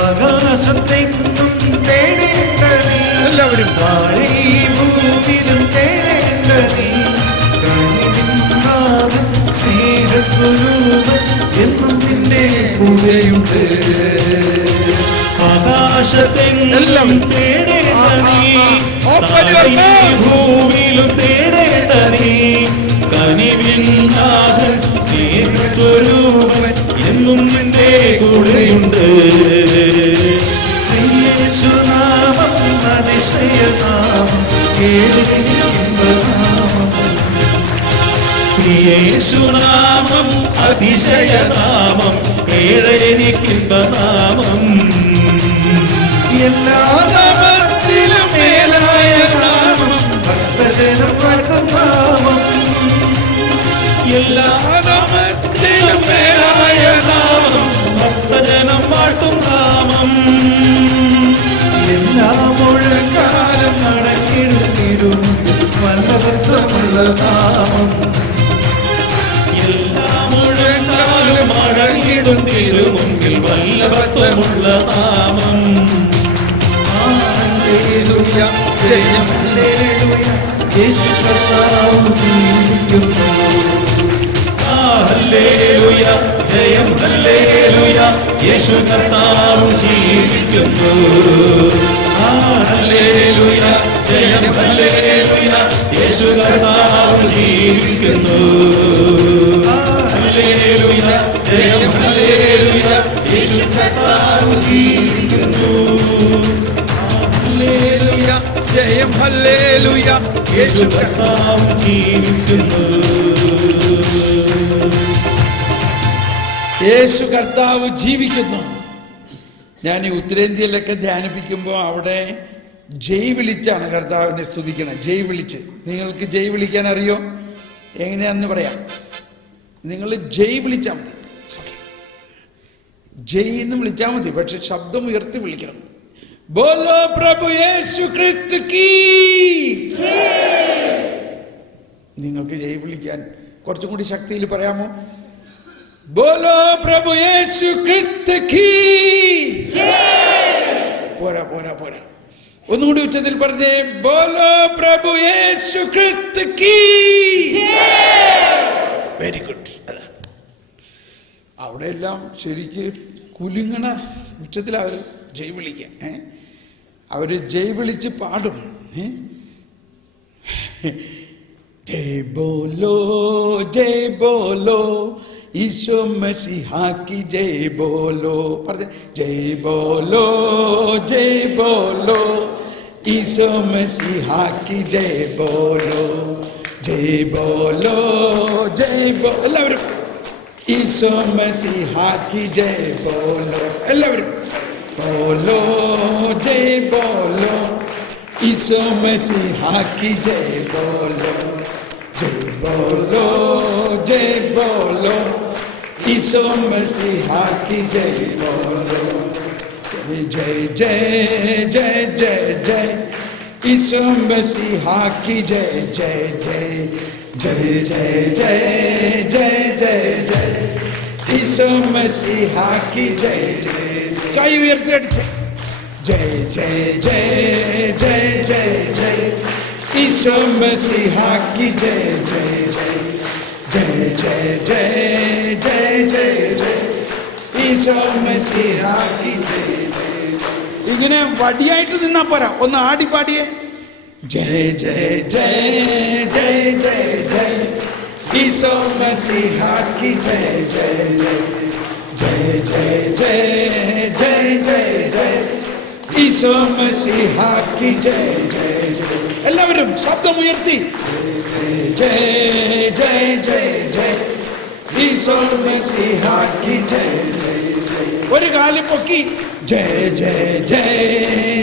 ആകാശത്തെങ്ങും തേടേണ്ട നീ, എല്ലാവരും താഴെ ഭൂമിയിലും തേടേണ്ട നീ, കനിവിൻ സ്നേഹസ്വരൂപൻ എന്നും നിന്റെ കൂടെയുണ്ട്. ആകാശത്തെല്ലാം തേടേണ്ട നീ, ഭൂമിയിലും തേടേണ്ട നീ, കനിവിൻ സ്നേഹസ്വരൂപൻ എന്നും നിന്റെ കൂടെയുണ്ട്. ശ്രീയേശുനാമം അതിശയനാമം, യേശുനാമം അതിശയനാമം, ഏഴെനിക്കിമ്പ നാമം. എല്ലാ നാമത്തിലും മേലായ നാമം, ഭക്തജനം വാഴ്ത്തും നാമം. എല്ലാ നാമത്തിലും മേലായ നാമം, ഭക്തജനം വാഴ്ത്തും നാമം. എല്ലാ മുഴക്കാലം നടക്കിടും വല്ലഭത്വമുള്ള നാമം. എല്ലാ മുഴക്കാലം അഴകിടും തിരുമുമ്പിൽ വല്ലഭത്വമുള്ള നാമം. ഹല്ലേലൂയ, ജയം ഹല്ലേലൂയ, യേശു കർത്താവ് ജീവിക്കുന്നു. ഹല്ലേലൂയ, ജയം ഹല്ലേലൂയ, യേശു കർത്താവ് ജീവിക്കുന്നു. ഹല്ലേലൂയ, ജയം ഹല്ലേലൂയ, യേശു കർത്താവ് ജീവിക്കുന്നു. ഹല്ലേലൂയ, ജയം ഹല്ലേലൂയ, യേശു കർത്താവ് ജീവിക്കുന്നു. ഹല്ലേലൂയ, ജയം ഹല്ലേലൂയ, യേശു കർത്താവ് ജീവിക്കുന്നു. യേശു കർത്താവ് ജീവിക്കുന്നു. ഞാൻ ഈ ഉത്തരേന്ത്യയിലൊക്കെ ധ്യാനിപ്പിക്കുമ്പോൾ അവിടെ ജയ് വിളിച്ചാണ് കർത്താവിനെ സ്തുതിക്കണം. ജയ് വിളിച്ച്. നിങ്ങൾക്ക് ജയ് വിളിക്കാൻ അറിയോ? എങ്ങനെയാന്ന് പറയാം. നിങ്ങൾ ജയ് വിളിച്ചാൽ മതി, ജയ് എന്ന് വിളിച്ചാൽ മതി, പക്ഷെ ശബ്ദം ഉയർത്തി വിളിക്കണം. ബോലോ പ്രഭു യേശു ക്രിസ്തു കീ. നിങ്ങൾക്ക് ജയ് വിളിക്കാൻ കുറച്ചും കൂടി ശക്തിയിൽ പറയാമോ? ബോലോ പ്രഭു യേശു ക്രിസ്തു കീ. പോരാ പോരാ പോരാ, ഒന്നുകൂടി ഉച്ചത്തിൽ പറഞ്ഞേ, ബോലോ പ്രഭു യേശു ക്രിസ്തു കീ. Very good. അവിടെ എല്ലാം ശരിക്ക് കുലുങ്ങണ ഉച്ചത്തിൽ അവർ ജയ് വിളിക്കുക. അവർ ജയ് വിളിച്ച് പാടും. ജയ് ബോലോ, ജയ് ബോലോ, ईशो मसीहा की जय बोलो. जय बोलो, जय बोलो, ईशो मसीहा की जय बोलो. जय बोलो, जय बोलो, എല്ലാവരും ईशो मसीहा की जय बोलो. എല്ലാവരും बोलो, जय बोलो, ईशो मसीहा की जय बोलो. जय बोलो, जय बोलो, ईशो मसीहा की जय बोलो. जय जय जय जय जय जय, ईशो मसीहा की जय जय जय. जय जय जय जय जय जय, ईशो मसीहा की जय जय. കൈ ഉയർത്തിയടിച്ച് जय जय जय जय जय जय, ईशो मसीहा की जय जय जय. जय जय जय जय जय जय, ईशो मसीहा की जय जय. ഇങ്ങനെ വടിയായിട്ട് നിന്നാ പോരാ, ഒന്ന് ആടിപ്പാടിയേ. जय जय जय जय जय जय, ईशो मसीहा की जय जय जय. जय जय जय जय जय जय, ईशो मसीहा की जय जय जय. എല്ലാവരും ശബ്ദം ഉയർത്തി जय जय जय जय, ईशो मसीहा की जय जय जय. ഒരു കാലം പൊക്കി जय जय जय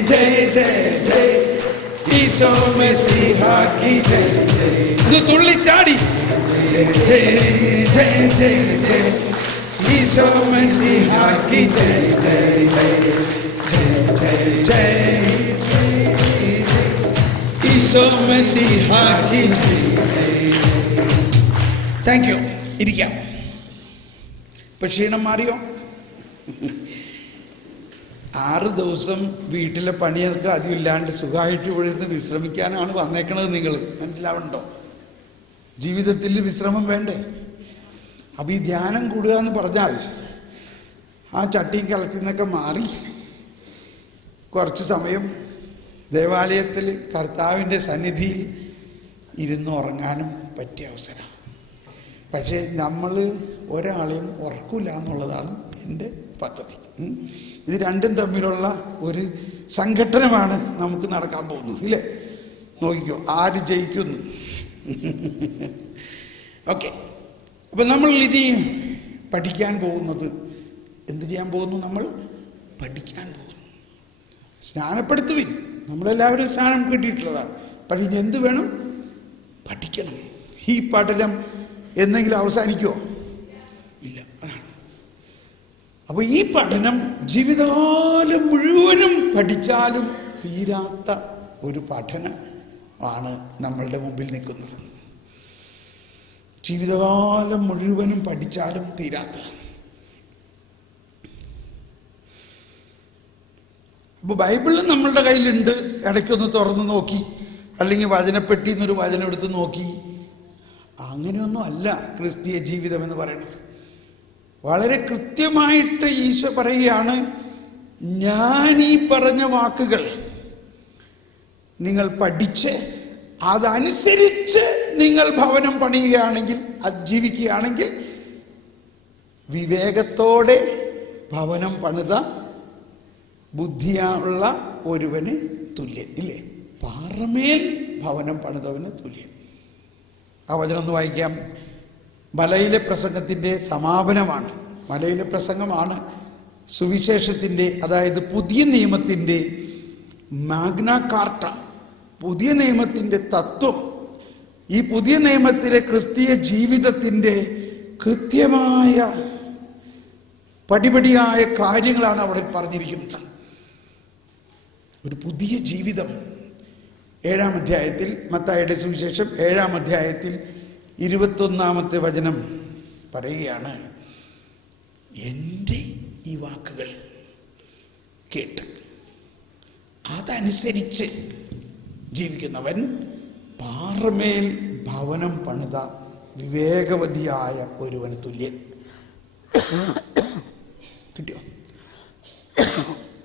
जय जय जय, ईशो मसीहा की जय जय. ഇത് തുള്ളിച്ചാടി जय जय जय जय, ईशो मसीहा की जय जय जय. जय जय जय, ईशो मसीहा की जय. Thank you. ഇരിക്കാം. ഇപ്പം ക്ഷീണം മാറിയോ? 6 ദിവസം വീട്ടിലെ പണിയൊക്കെ അധികം ഇല്ലാണ്ട് സുഖമായിട്ട് ഇവിടെ ഇരുന്ന് വിശ്രമിക്കാനാണ് വന്നേക്കണത്. നിങ്ങൾ മനസ്സിലാവണ്ടോ? ജീവിതത്തിൽ വിശ്രമം വേണ്ടേ? അപ്പം ഈ ധ്യാനം കൂടുക എന്ന് പറഞ്ഞാൽ ആ ചട്ടിയും കലത്തിൽ നിന്നൊക്കെ മാറി കുറച്ച് സമയം ദേവാലയത്തിൽ കർത്താവിൻ്റെ സന്നിധിയിൽ ഇരുന്ന് ഉറങ്ങാനും പറ്റിയ അവസരം. പക്ഷേ നമ്മൾ ഒരാളെയും ഉറക്കില്ല എന്നുള്ളതാണ് എൻ്റെ പദ്ധതി. ഇത് രണ്ടും തമ്മിലുള്ള ഒരു സംഘട്ടനമാണ് നമുക്ക് നടക്കാൻ പോകുന്നത്, ഇല്ലേ? നോക്കിക്കോ ആര് ജയിക്കുന്നു. ഓക്കെ, അപ്പം നമ്മൾ ഇനി പഠിക്കാൻ പോകുന്നത് എന്ത് ചെയ്യാൻ പോകുന്നു? നമ്മൾ പഠിക്കാൻ പോകുന്നു. സ്നാനപ്പെടുത്തുവിൻ. നമ്മളെല്ലാവരും സ്നാനം കിട്ടിയിട്ടുള്ളതാണ്. പക്ഷേ ഇനി എന്ത് വേണം? പഠിക്കണം. ഈ പഠനം എന്തെങ്കിലും അവസാനിക്കുമോ? ഇല്ല. അതാണ്. അപ്പോൾ ഈ പഠനം ജീവിതകാലം മുഴുവനും പഠിച്ചാലും തീരാത്ത ഒരു പഠനമാണ് നമ്മളുടെ മുമ്പിൽ നിൽക്കുന്നത്. ജീവിതകാലം മുഴുവനും പഠിച്ചാലും തീരാത്ത. അപ്പോൾ ബൈബിള് നമ്മളുടെ കയ്യിലുണ്ട്. ഇടയ്ക്കൊന്ന് തുറന്ന് നോക്കി, അല്ലെങ്കിൽ വചനപ്പെട്ടി എന്നൊരു വചനം എടുത്ത് നോക്കി. അങ്ങനെയൊന്നും അല്ല ക്രിസ്തീയ ജീവിതം എന്ന് പറയുന്നത്. വളരെ കൃത്യമായിട്ട് ഈശോ പറയുകയാണ്, ഞാൻ ഈ പറഞ്ഞ വാക്കുകൾ നിങ്ങൾ പഠിച്ച് അതനുസരിച്ച് നിങ്ങൾ ഭവനം പണിയുകയാണെങ്കിൽ, അത് ജീവിക്കുകയാണെങ്കിൽ, വിവേകത്തോടെ ഭവനം പണിത ബുദ്ധിയുള്ള ഒരുവന് തുല്യൻ. ഇല്ലേ? പാറമേൽ ഭവനം പണിതവന് തുല്യൻ. ആ വചനം ഒന്ന് വായിക്കാം. മലയിലെ പ്രസംഗത്തിൻ്റെ സമാപനമാണ്. മലയിലെ പ്രസംഗമാണ് സുവിശേഷത്തിൻ്റെ, അതായത് പുതിയ നിയമത്തിൻ്റെ മാഗ്ന കാർട്ട, പുതിയ നിയമത്തിൻ്റെ തത്വം. ഈ പുതിയ നിയമത്തിലെ ക്രിസ്തീയ ജീവിതത്തിൻ്റെ കൃത്യമായ പടിപടിയായ കാര്യങ്ങളാണ് അവിടെ പറഞ്ഞിരിക്കുന്നത്. ഒരു പുതിയ ജീവിതം 7-ാം അധ്യായത്തിൽ, മത്തായിയുടെ സുവിശേഷം 7-ാം അധ്യായത്തിൽ 21-ാമത്തെ വചനം പറയുകയാണ്, എൻ്റെ ഈ വാക്കുകൾ കേട്ട് അതനുസരിച്ച് ജീവിക്കുന്നവൻ പാറമേൽ ഭവനം പണിത വിവേകവതിയായ ഒരുവന് തുല്യൻ. കിട്ടിയോ?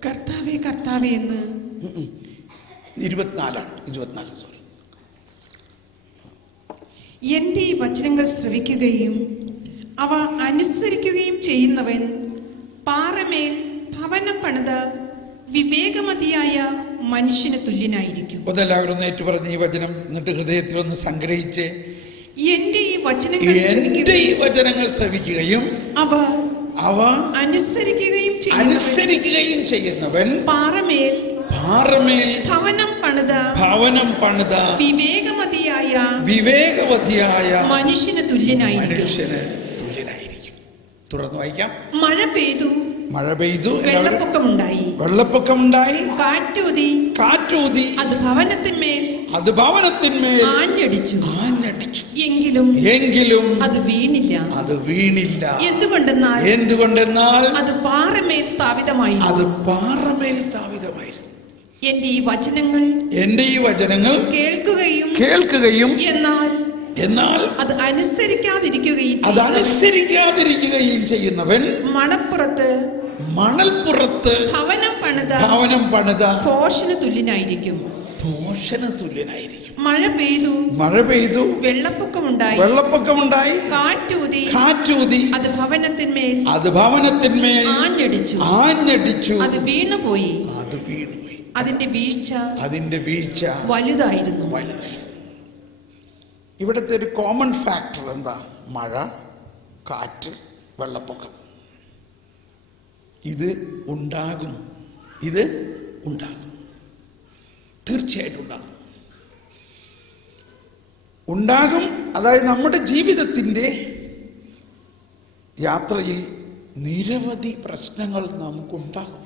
കർത്താവേ കർത്താവേ എന്ന് 24 സോറി. എൻ്റെ ഈ വചനങ്ങൾ ശ്രവിക്കുകയും അവ അനുസരിക്കുകയും ചെയ്യുന്നവൻ പാറമേൽ ഭവനം പണിത വിവേകമതിയായ മനുഷ്യന് തുല്യനായിരിക്കും. അതെല്ലാവരും ഒന്ന് ഏറ്റു പറഞ്ഞ് ഈ വചനം എന്നിട്ട് ഹൃദയത്തിൽ ഒന്ന് സംഗ്രഹിച്ച്, എൻ്റെ ഈ വചനങ്ങൾ ശ്രവിക്കുകയും അവ അനുസരിക്കുകയും ചെയ്യുന്നവൻ പാറമേൽ ഭവനം പണിത വിവേകവതിയായ മനുഷ്യന് തുല്യനായിരിക്കും. തുറന്നു വായിക്കാം. മഴ പെയ്തു, വെള്ളപ്പൊക്കമുണ്ടായി, കാറ്റൂതി, അത് ഭവനത്തിന്മേൽ ആഞ്ഞടിച്ചു. എങ്കിലും അത് വീണില്ല. എന്തുകൊണ്ടെന്നാൽ അത് പാറമേൽ സ്ഥാപിതമായിരുന്നു. എൻ്റെ ഈ വചനങ്ങൾ കേൾക്കുകയും എന്നാൽ അത് അനുസരിക്കാതിരിക്കുകയും ചെയ്യുന്നവൻ മണൽപ്പുറത്ത് ഭവനം പണിത ഭോഷന് തുല്യനായിരിക്കും. മഴ പെയ്തു, വെള്ളപ്പൊക്കമുണ്ടായി, കാറ്റൂതി, അത് ഭവനത്തിന്മേൽ ആഞ്ഞടിച്ചു. അത് വീണുപോയി. അതിന്റെ വീഴ്ച വലുതായിരുന്നു. ഇവിടുത്തെ ഒരു കോമൺ ഫാക്ടർ എന്താ? മഴ, കാറ്റ്, വെള്ളപ്പൊക്കം. ഇത് ഉണ്ടാകും. തീർച്ചയായിട്ടും ഉണ്ടാകും. അതായത് നമ്മുടെ ജീവിതത്തിൻ്റെ യാത്രയിൽ നിരവധി പ്രശ്നങ്ങൾ നമുക്കുണ്ടാകും.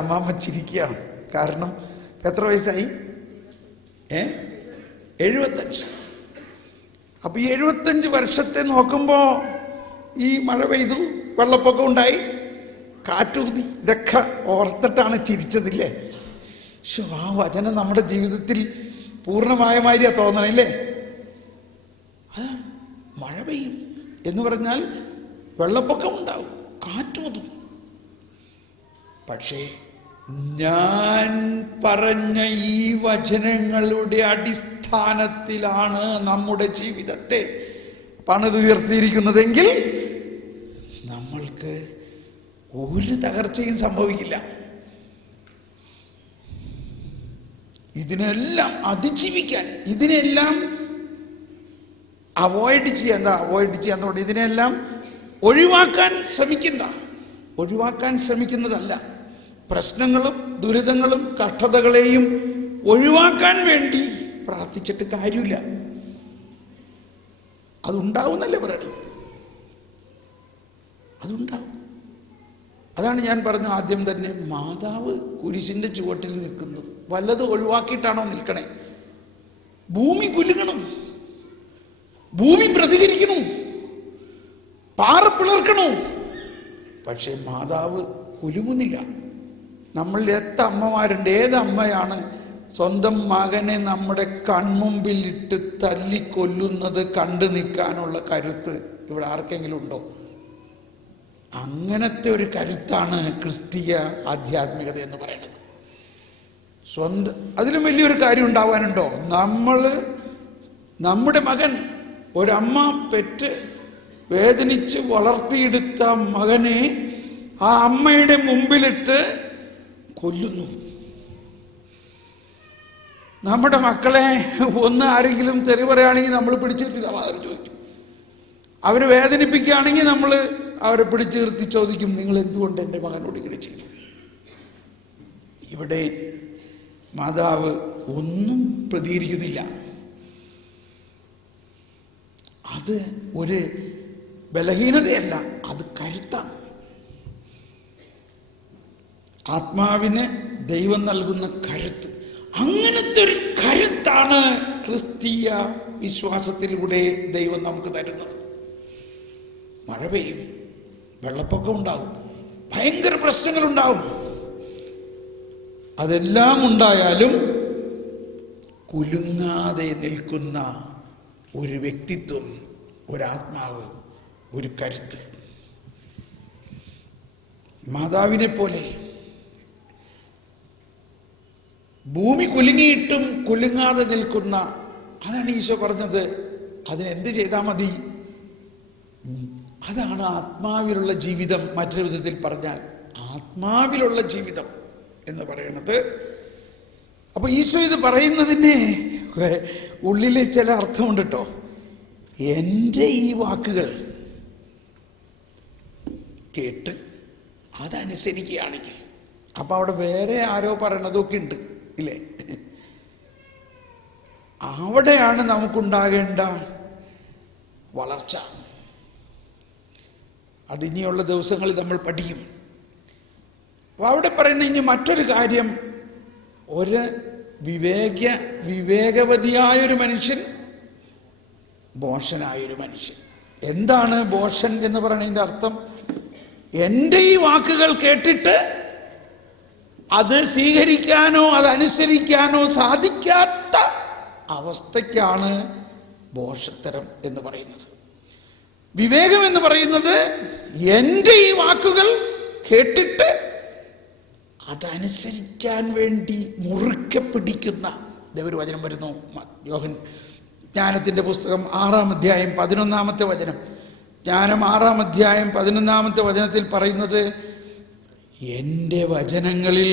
അമ്മാമ്മ ചിരിക്കുകയാണ്. കാരണം എത്ര വയസ്സായി? 75. അപ്പോൾ ഈ 75 വർഷത്തെ നോക്കുമ്പോൾ ഈ മഴ പെയ്തു, വെള്ളപ്പൊക്കം ഉണ്ടായി, കാറ്റൂതി, ഇതൊക്കെ ഓർത്തിട്ടാണ് ചിരിച്ചതില്ലേ? പക്ഷെ ആ വചനം നമ്മുടെ ജീവിതത്തിൽ പൂർണ്ണമായ മാതിരിയാ തോന്നണില്ലേ? മഴ പെയ്യും എന്ന് പറഞ്ഞാൽ വെള്ളപ്പൊക്കം ഉണ്ടാവും, കാറ്റൂതും. പക്ഷേ ഞാൻ പറഞ്ഞ ഈ വചനങ്ങളുടെ അടിസ്ഥാനത്തിലാണ് നമ്മുടെ ജീവിതത്തെ പണിതുയർത്തിയിരിക്കുന്നതെങ്കിൽ നമ്മൾക്ക് ഒരു തകർച്ചയും സംഭവിക്കില്ല. ഇതിനെല്ലാം അതിജീവിക്കാൻ, ഇതിനെല്ലാം അവോയ്ഡ് ചെയ്യാൻ തുടങ്ങി, ഇതിനെല്ലാം ഒഴിവാക്കാൻ ശ്രമിക്കുന്നതല്ല. പ്രശ്നങ്ങളും ദുരിതങ്ങളും കഷ്ടതകളെയും ഒഴിവാക്കാൻ വേണ്ടി പ്രാർത്ഥിച്ചിട്ട് കാര്യമില്ല. അതുണ്ടാവുന്നല്ലേ പറയണത്, അതുണ്ടാവും. അതാണ് ഞാൻ പറഞ്ഞ ആദ്യം തന്നെ, മാതാവ് കുരിശിൻ്റെ ചുവട്ടിൽ നിൽക്കുന്നത് വല്ലത് ഒഴിവാക്കിയിട്ടാണോ നിൽക്കണേ? ഭൂമി കുലുങ്ങണം, ഭൂമി പ്രതികരിക്കണം, പാറ പിളർക്കണോ? പക്ഷേ മാതാവ് കുലുങ്ങുന്നില്ല. നമ്മൾ എത്ര അമ്മമാരുണ്ട്, ഏതമ്മയാണ് സ്വന്തം മകനെ നമ്മുടെ കൺമുമ്പിലിട്ട് തല്ലിക്കൊല്ലുന്നത് കണ്ടു നിൽക്കാനുള്ള കരുത്ത് ഇവിടെ ആർക്കെങ്കിലും ഉണ്ടോ? അങ്ങനത്തെ ഒരു കരുത്താണ് ക്രിസ്തീയ ആധ്യാത്മികത എന്ന് പറയുന്നത്. അതിലും വലിയൊരു കാര്യം ഉണ്ടാവാനുണ്ടോ? നമ്മുടെ മകൻ, ഒരമ്മ പെറ്റ് വേദനിച്ച് വളർത്തിയെടുത്ത മകനെ ആ അമ്മയുടെ മുമ്പിലിട്ട് കൊല്ലുന്നു. നമ്മുടെ മക്കളെ ആരെങ്കിലും തെറി പറയുകയാണെങ്കിൽ നമ്മൾ പിടിച്ചിരുത്തി സമാധാനം ചോദിക്കും. അവർ വേദനിപ്പിക്കുകയാണെങ്കിൽ നമ്മൾ അവരെ പിടിച്ചു നിർത്തി ചോദിക്കും, നിങ്ങൾ എന്തുകൊണ്ട് എൻ്റെ മകനോട് ഇങ്ങനെ ചെയ്തു? ഇവിടെ മാതാവ് ഒന്നും പ്രതികരിക്കുന്നില്ല. അത് ഒരു ബലഹീനതയല്ല, അത് കരുത്താണ്. ആത്മാവിന് ദൈവം നൽകുന്ന കരുത്ത്, അങ്ങനത്തെ ഒരു കരുത്താണ് ക്രിസ്തീയ വിശ്വാസത്തിലൂടെ ദൈവം നമുക്ക് തരുന്നത്. മഴ പെയ്യും, വെള്ളപ്പൊക്കം ഉണ്ടാവും, ഭയങ്കര പ്രശ്നങ്ങളുണ്ടാവും. അതെല്ലാം ഉണ്ടായാലും കുലുങ്ങാതെ നിൽക്കുന്ന ഒരു വ്യക്തിത്വം, ഒരാത്മാവ്, ഒരു കരുത്ത്. മാതാവിനെ പോലെ ഭൂമി കുലുങ്ങിയിട്ടും കുലുങ്ങാതെ നിൽക്കുന്ന, അതാണ് ഈശോ പറഞ്ഞത്, അതിനെന്ത് ചെയ്താൽ മതി? അതാണ് ആത്മാവിലുള്ള ജീവിതം. മറ്റൊരു വിധത്തിൽ പറഞ്ഞാൽ ആത്മാവിലുള്ള ജീവിതം എന്ന് പറയുന്നത്. അപ്പോൾ ഈശോ ഇത് പറയുന്നതിന് ഉള്ളിൽ ചില അർത്ഥമുണ്ട് കേട്ടോ. എൻ്റെ ഈ വാക്കുകൾ കേട്ട് അതനുസരിക്കുകയാണെങ്കിൽ, അപ്പം അവിടെ വേറെ ആരോ പറയണതൊക്കെ ഉണ്ട് ഇല്ലേ? അവിടെയാണ് നമുക്കുണ്ടാകേണ്ട വളർച്ച. അതിനിയുള്ള ദിവസങ്ങളിൽ നമ്മൾ പഠിക്കും. അപ്പോൾ അവിടെ പറയുന്ന ഇനി മറ്റൊരു കാര്യം, ഒരു വിവേകവതിയായൊരു മനുഷ്യൻ, ഭോഷനായൊരു മനുഷ്യൻ. എന്താണ് ഭോഷൻ എന്ന് പറയുന്നതിൻ്റെ അർത്ഥം? എൻ്റെ ഈ വാക്കുകൾ കേട്ടിട്ട് അത് സ്വീകരിക്കാനോ അതനുസരിക്കാനോ സാധിക്കാത്ത അവസ്ഥയ്ക്കാണ് ഭോഷത്തരം എന്ന് പറയുന്നത്. വിവേകം എന്ന് പറയുന്നത് എൻ്റെ ഈ വാക്കുകൾ കേട്ടിട്ട് അതനുസരിക്കാൻ വേണ്ടി മുറുക്കെ പിടിക്കുന്ന. ഒരു വചനം വരുന്നു, ജ്ഞാനത്തിൻ്റെ പുസ്തകം 6-ാം അധ്യായം 11-ാമത്തെ വചനം. ജ്ഞാനം 6-ാം അധ്യായം 11-ാമത്തെ വചനത്തിൽ പറയുന്നത്, എൻ്റെ വചനങ്ങളിൽ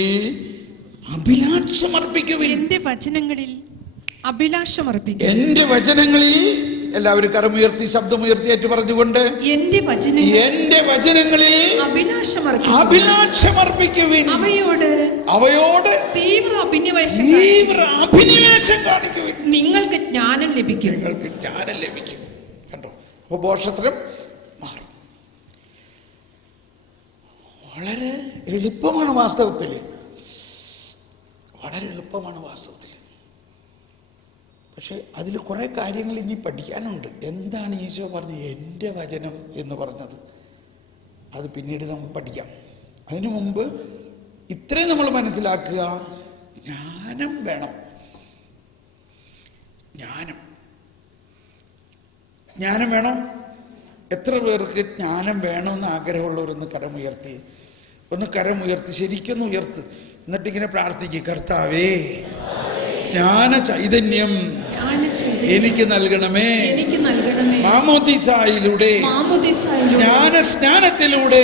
അഭിലാഷമർപ്പിക്കുവിൻ. എൻ്റെ വചനങ്ങളിൽ അഭിലാഷമർപ്പിക്കും. എൻ്റെ വചനങ്ങളിൽ, എല്ലാവരും കരമുയർത്തി ശബ്ദമുയർത്തി ഏറ്റു പറഞ്ഞുകൊണ്ട്, എൻ്റെ വചനങ്ങളിൽ അഭിലാഷമർപ്പിക്കുവിൻ. അവയോട് തീവ്ര അഭിനിവേശം കാണിക്കുവിൻ. നിങ്ങൾക്ക് ജ്ഞാനം ലഭിക്കും. കണ്ടോ? അപ്പോൾ ഭോഷത്വം മാറും. വളരെ എളുപ്പമാണ് വാസ്തവത്തിൽ, വളരെ എളുപ്പമാണ് വാസ്തവത്തിൽ. പക്ഷെ അതിൽ കുറേ കാര്യങ്ങൾ ഇനി പഠിക്കാനുണ്ട്. എന്താണ് ഈശോ പറഞ്ഞത് എൻ്റെ വചനം എന്ന് പറഞ്ഞത്? അത് പിന്നീട് നമുക്ക് പഠിക്കാം. അതിനു മുമ്പ് ഇത്രയും നമ്മൾ മനസ്സിലാക്കുക, ജ്ഞാനം വേണം. ജ്ഞാനം വേണം. എത്ര പേർക്ക് ജ്ഞാനം വേണമെന്ന് ആഗ്രഹമുള്ളവരൊന്ന് കരമുയർത്തി ശരിക്കൊന്ന് ഉയർത്ത്. എന്നിട്ടിങ്ങനെ പ്രാർത്ഥിക്കുക, കർത്താവേ ജ്ഞാന ചൈതന്യം എനിക്ക് നൽകണമേ. മാമോദീസായിലൂടെ ജ്ഞാനസ്നാനത്തിലൂടെ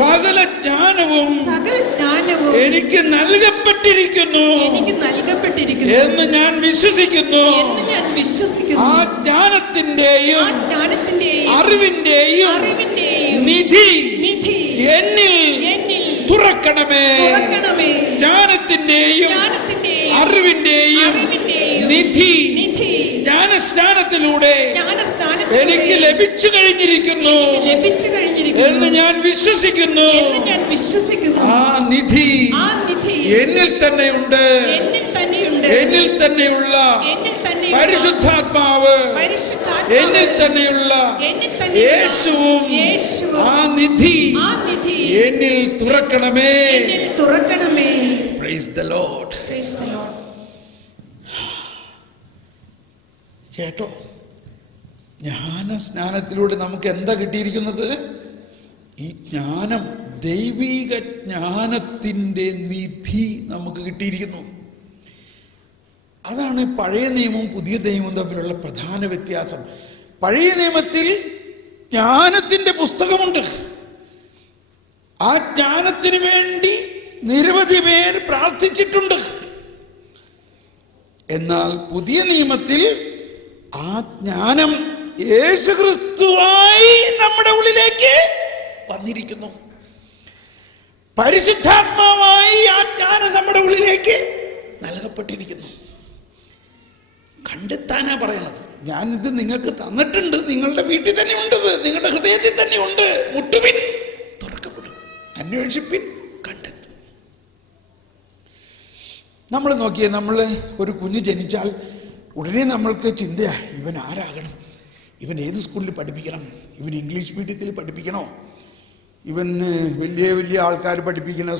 സകല ജ്ഞാനവും എനിക്ക് നൽകപ്പെട്ടിരിക്കുന്നു എന്ന് ഞാൻ വിശ്വസിക്കുന്നു. ആ ജ്ഞാനത്തിന്റെയും അറിവിന്റെയും നിധി എന്നിൽ തുറക്കണമേ. ജ്ഞാനത്തിന്റെയും അറിവിന്റെയും നിധി ജ്ഞാനസ്നാനത്തിലൂടെ എനിക്ക് ലഭിച്ചു കഴിഞ്ഞിരിക്കുന്നു എന്ന് ഞാൻ വിശ്വസിക്കുന്നു. ആ നിധി എന്നിൽ തന്നെയുണ്ട്. എന്നിൽ തന്നെയുള്ള പരിശുദ്ധാത്മാവ്, എന്നിൽ തന്നെയുള്ള യേശുവും ആ നിധി എന്നിൽ തുറക്കണമേ. Praise the Lord. കേട്ടോ, ജ്ഞാനസ്നാനത്തിലൂടെ നമുക്ക് എന്താ കിട്ടിയിരിക്കുന്നത്? ഈ ജ്ഞാനം, ദൈവിക ജ്ഞാനത്തിൻ്റെ നിധി നമുക്ക് കിട്ടിയിരിക്കുന്നു. അതാണ് പഴയ നിയമവും പുതിയ നിയമവും തമ്മിലുള്ള പ്രധാന വ്യത്യാസം. പഴയ നിയമത്തിൽ ജ്ഞാനത്തിൻ്റെ പുസ്തകമുണ്ട്. ആ ജ്ഞാനത്തിന് വേണ്ടി നിരവധി പേർ പ്രാർത്ഥിച്ചിട്ടുണ്ട്. എന്നാൽ പുതിയ നിയമത്തിൽ ആ ജ്ഞാനം യേശുക്രിസ്തുവായി നമ്മുടെ ഉള്ളിലേക്ക് വന്നിരിക്കുന്നു. പരിശുദ്ധാത്മാവായി ആ ജ്ഞാനം നമ്മുടെ ഉള്ളിലേക്ക് നൽകപ്പെട്ടിരിക്കുന്നു. കണ്ടെത്താനാ പറയണത്. ഞാനിത് നിങ്ങൾക്ക് തന്നിട്ടുണ്ട്. നിങ്ങളുടെ വീട്ടിൽ തന്നെ ഉണ്ടത്, നിങ്ങളുടെ ഹൃദയത്തിൽ തന്നെ ഉണ്ട്. മുട്ടുവിൻ, തുറക്കപ്പെടും. അന്വേഷിപ്പിൻ, കണ്ടെത്തും. നമ്മൾ നോക്കിയേ, നമ്മൾ ഒരു കുഞ്ഞ് ജനിച്ചാൽ ഉടനെ നമ്മൾക്ക് ചിന്തയാ, ഇവൻ ആരാകണം, ഇവൻ ഏത് സ്കൂളിൽ പഠിപ്പിക്കണം, ഇവൻ ഇംഗ്ലീഷ് മീഡിയത്തിൽ പഠിപ്പിക്കണോ, ഇവൻ വലിയ വലിയ ആൾക്കാർ പഠിക്കണോ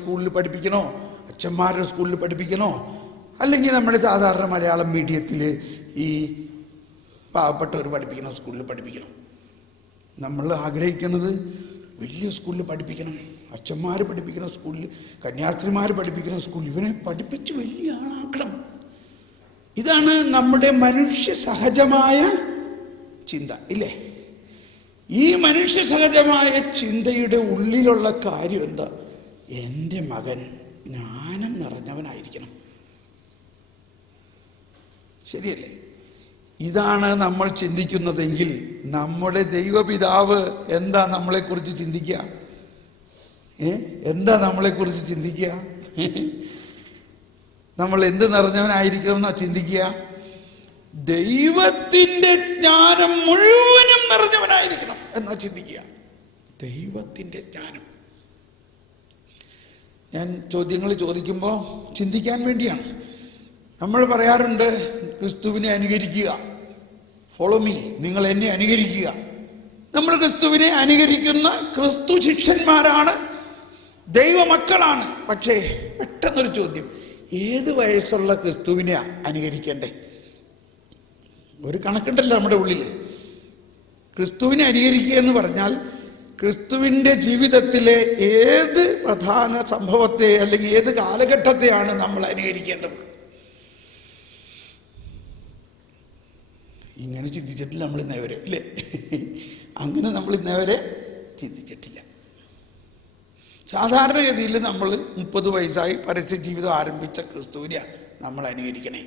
സ്കൂളിൽ പഠിപ്പിക്കണോ, അച്ഛന്മാരുടെ സ്കൂളിൽ പഠിപ്പിക്കണോ, അല്ലെങ്കിൽ നമ്മുടെ സാധാരണ മലയാളം മീഡിയത്തിൽ ഈ പാവപ്പെട്ടവർ പഠിപ്പിക്കണ സ്കൂളിൽ പഠിപ്പിക്കണം. നമ്മൾ ആഗ്രഹിക്കുന്നത് വലിയ സ്കൂളിൽ പഠിപ്പിക്കണം, അച്ഛന്മാർ പഠിപ്പിക്കുന്ന സ്കൂളിൽ, കന്യാസ്ത്രീമാർ പഠിപ്പിക്കുന്ന സ്കൂളിൽ ഇവനെ പഠിപ്പിച്ച് വലിയ ആളാക്കണം. ഇതാണ് നമ്മുടെ മനുഷ്യ സഹജമായ ചിന്ത, ഇല്ലേ? ഈ മനുഷ്യ സഹജമായ ചിന്തയുടെ ഉള്ളിലുള്ള കാര്യം എന്താ? എൻ്റെ മകൻ ജ്ഞാനം നിറഞ്ഞവനായിരിക്കണം. ശരിയല്ലേ? ഇതാണ് നമ്മൾ ചിന്തിക്കുന്നതെങ്കിൽ നമ്മുടെ ദൈവപിതാവ് എന്താ നമ്മളെക്കുറിച്ച് ചിന്തിക്കുക? എന്താ നമ്മളെക്കുറിച്ച് ചിന്തിക്കുക? നമ്മൾ എന്ത് നിറഞ്ഞവനായിരിക്കണം എന്നാ ചിന്തിക്കുക? ദൈവത്തിൻ്റെ ജ്ഞാനം മുഴുവനും നിറഞ്ഞവനായിരിക്കണം എന്നാ ചിന്തിക്കുക. ദൈവത്തിൻ്റെ ജ്ഞാനം. ഞാൻ ചോദ്യങ്ങൾ ചോദിക്കുമ്പോൾ ചിന്തിക്കാൻ വേണ്ടിയാണ്. നമ്മൾ പറയാറുണ്ട്, ക്രിസ്തുവിനെ അനുകരിക്കുക, ഫോളോ മീ, നിങ്ങൾ എന്നെ അനുകരിക്കുക. നമ്മൾ ക്രിസ്തുവിനെ അനുകരിക്കുന്ന ക്രിസ്തു ശിഷ്യന്മാരാണ്, ദൈവമക്കളാണ്. പക്ഷേ പെട്ടെന്നൊരു ചോദ്യം, ഏത് വയസ്സുള്ള ക്രിസ്തുവിനെ അനുകരിക്കണ്ടേ? ഒരു കണക്കുണ്ടല്ലോ നമ്മുടെ ഉള്ളിൽ. ക്രിസ്തുവിനെ അനുകരിക്കുക എന്ന് പറഞ്ഞാൽ ക്രിസ്തുവിൻ്റെ ജീവിതത്തിലെ ഏത് പ്രധാന സംഭവത്തെ അല്ലെങ്കിൽ ഏത് കാലഘട്ടത്തെയാണ് നമ്മൾ അനുകരിക്കേണ്ടത്? ഇങ്ങനെ ചിന്തിച്ചിട്ടില്ല നമ്മൾ ഇന്നേവരെ, ഇല്ലേ? അങ്ങനെ നമ്മൾ ഇന്നേവരെ ചിന്തിച്ചിട്ടില്ല. സാധാരണഗതിയിൽ നമ്മൾ 30 വയസ്സായി പരസ്യ ജീവിതം ആരംഭിച്ച ക്രിസ്തുവിനെ നമ്മൾ അനുകരിക്കണേ.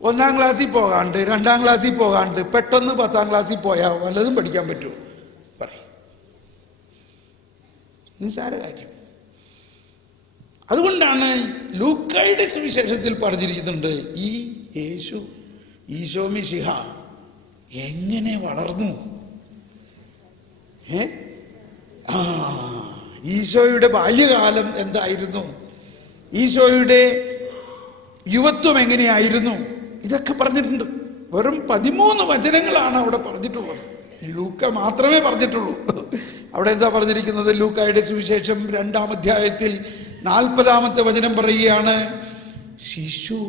1-ാം ക്ലാസ്സിൽ പോകാണ്ട് 2-ാം ക്ലാസ്സിൽ പോകാണ്ട് പെട്ടെന്ന് 10-ാം ക്ലാസ്സിൽ പോയാൽ വല്ലതും പഠിക്കാൻ പറ്റുമോ? പറയും. നിസ്സാര കാര്യം. അതുകൊണ്ടാണ് ലൂക്കായുടെ സുവിശേഷത്തിൽ പറഞ്ഞിരിക്കുന്നുണ്ട്, ഈ ഈശോ മിശിഹ എങ്ങനെ വളർന്നു. ഈശോയുടെ ബാല്യകാലം എന്തായിരുന്നു, ഈശോയുടെ യുവത്വം എങ്ങനെയായിരുന്നു, ഇതൊക്കെ പറഞ്ഞിട്ടുണ്ട്. വെറും 13 വചനങ്ങളാണ് അവിടെ പറഞ്ഞിട്ടുള്ളത്. ലൂക്ക മാത്രമേ പറഞ്ഞിട്ടുള്ളൂ. അവിടെ എന്താ പറഞ്ഞിരിക്കുന്നത്? ലൂക്കായുടെ സുവിശേഷം 2-ാം അധ്യായത്തിൽ 40-ാമത്തെ വചനം പറയുകയാണ്, ശിശു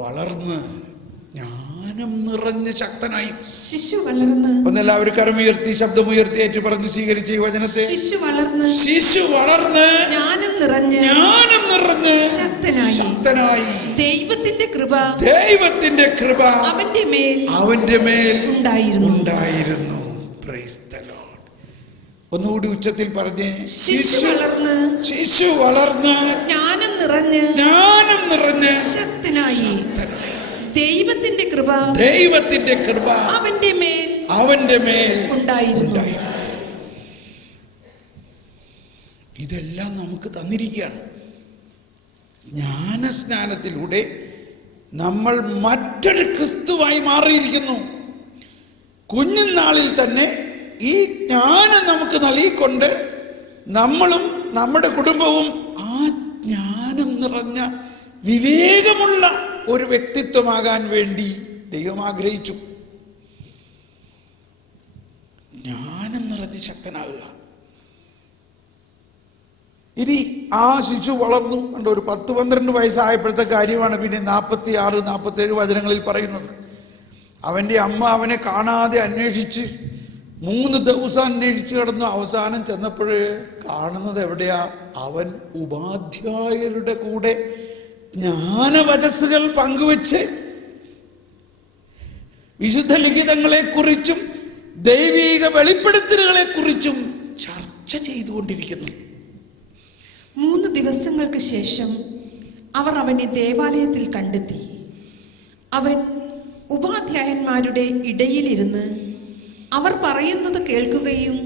വളർന്ന് ജ്ഞാനം നിറഞ്ഞ് ശക്തനായി. ശിശു വളർന്ന്, ഒന്നെല്ലാവരും കരമുയർത്തി ശബ്ദമുയർത്തി ഏറ്റു പറഞ്ഞ് സ്വീകരിച്ച ഈ വചനത്തെ. ശിശു വളർന്ന് ജ്ഞാനം നിറഞ്ഞ് ശക്തനായി. ദൈവത്തിന്റെ കൃപ അവന്റെ മേൽ ഉണ്ടായിരുന്നു. Praise the Lord. ഒന്നുകൂടി ഉച്ചത്തിൽ പറഞ്ഞേ, ശിശു വളർന്ന് ജ്ഞാനം നിറഞ്ഞ് ശക്തനായി. ദൈവത്തിന്റെ കൃപ അവന്റെ മേൽ ഉണ്ടായിരുന്നു. ഇതെല്ലാം നമുക്ക് തന്നിരിക്കുകയാണ്. ജ്ഞാനസ്നാനത്തിലൂടെ നമ്മൾ മറ്റൊരു ക്രിസ്തുവായി മാറിയിരിക്കുന്നു. കുഞ്ഞുനാളിൽ തന്നെ ഈ ജ്ഞാനം നമുക്ക് നൽകിക്കൊണ്ട് നമ്മളും നമ്മുടെ കുടുംബവും ആ ജ്ഞാനം നിറഞ്ഞ വിവേകമുള്ള ഒരു വ്യക്തിത്വമാകാൻ വേണ്ടി ദൈവം ആഗ്രഹിച്ചു. ജ്ഞാനം നിറഞ്ഞ് ശക്തനാകുക. ഇനി ആ ശിശു വളർന്നു കണ്ടോ, ഒരു 10-12 വയസ്സായപ്പോഴത്തെ കാര്യമാണ് പിന്നെ 46-47 വചനങ്ങളിൽ പറയുന്നത്. അവൻ്റെ അമ്മ അവനെ കാണാതെ അന്വേഷിച്ച് 3 ദിവസം അന്വേഷിച്ച് കിടന്നു. അവസാനം ചെന്നപ്പോൾ കാണുന്നത് എവിടെയാ? അവൻ ഉപാധ്യായരുടെ കൂടെ ജ്ഞാനവചസ്സുകൾ പങ്കുവെച്ച് വിശുദ്ധ ലിഖിതങ്ങളെക്കുറിച്ചും ദൈവിക വെളിപ്പെടുത്തലുകളെക്കുറിച്ചും ചർച്ച ചെയ്തുകൊണ്ടിരിക്കുന്നു. 3 ദിവസങ്ങൾക്ക് ശേഷം അവർ അവനെ ദേവാലയത്തിൽ കണ്ടെത്തി. അവൻ ഉപാധ്യായന്മാരുടെ ഇടയിലിരുന്ന് അവർ പറയുന്നത് കേൾക്കുകയും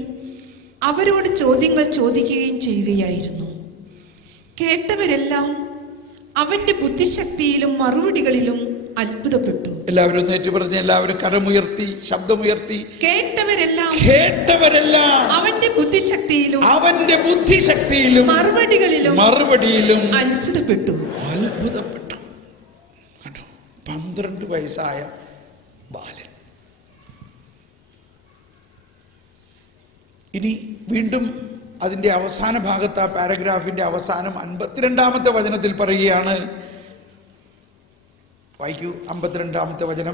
അവരോട് ചോദ്യങ്ങൾ ചോദിക്കുകയും ചെയ്യുകയായിരുന്നു. കേട്ടവരെല്ലാം അവന്റെ ബുദ്ധിശക്തിയിലും മറുപടികളിലും അത്ഭുതപ്പെട്ടു. എല്ലാവരും നേറ്റു പറഞ്ഞ്, എല്ലാവരും കരമുയർത്തി ശബ്ദമുയർത്തി. കേട്ടവരെല്ലാം അവന്റെ ബുദ്ധിശക്തിയിലും മറുപടികളിലും അത്ഭുതപ്പെട്ടു. കണ്ടോ, 12 വയസ്സായ ബാലൻ. ഇനി വീണ്ടും അതിൻ്റെ അവസാന ഭാഗത്ത്, ആ പാരഗ്രാഫിൻ്റെ അവസാനം 52-ാമത്തെ വചനത്തിൽ പറയുകയാണ്. വായിക്കൂ 52-ാമത്തെ വചനം.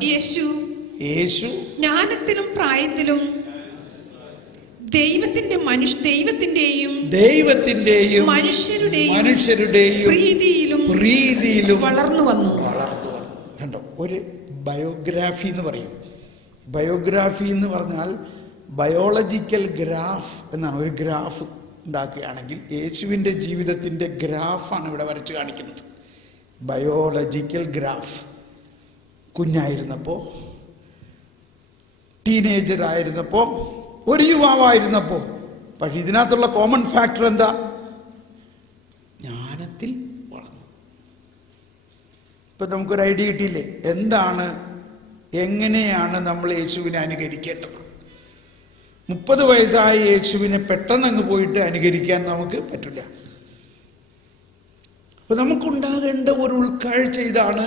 യേശു ജ്ഞാനത്തിലും പ്രായത്തിലും ദൈവത്തിന്റെയും മനുഷ്യരുടെയും പ്രീതിയിലും വളർന്നു വന്നു. കണ്ടോ, ഒരു ബയോഗ്രാഫി എന്ന് പറയും. ബയോഗ്രാഫി എന്ന് പറഞ്ഞാൽ ബയോളജിക്കൽ ഗ്രാഫ് എന്നാണ്. ഒരു ഗ്രാഫ് ഉണ്ടാക്കുകയാണെങ്കിൽ യേശുവിൻ്റെ ജീവിതത്തിൻ്റെ ഗ്രാഫാണ് ഇവിടെ വരച്ച് കാണിക്കുന്നത്. Biological graph. കുഞ്ഞായിരുന്നപ്പോൾ, ടീനേജറായിരുന്നപ്പോൾ, ഒരു യുവാവായിരുന്നപ്പോൾ. പക്ഷെ ഇതിനകത്തുള്ള കോമൺ ഫാക്ടർ എന്താ? ജ്ഞാനത്തിൽ വളർന്നു. ഇപ്പം നമുക്കൊരു ഐഡിയ കിട്ടിയില്ലേ എന്താണ്, എങ്ങനെയാണ് നമ്മൾ യേശുവിനെ അനുകരിക്കേണ്ടത്? 30 വയസ്സായ യേശുവിനെ പെട്ടെന്ന് അങ്ങ് പോയിട്ട് അനുകരിക്കാൻ നമുക്ക് പറ്റില്ല. അപ്പൊ നമുക്കുണ്ടാകേണ്ട ഒരു ഉൾക്കാഴ്ച ഇതാണ്.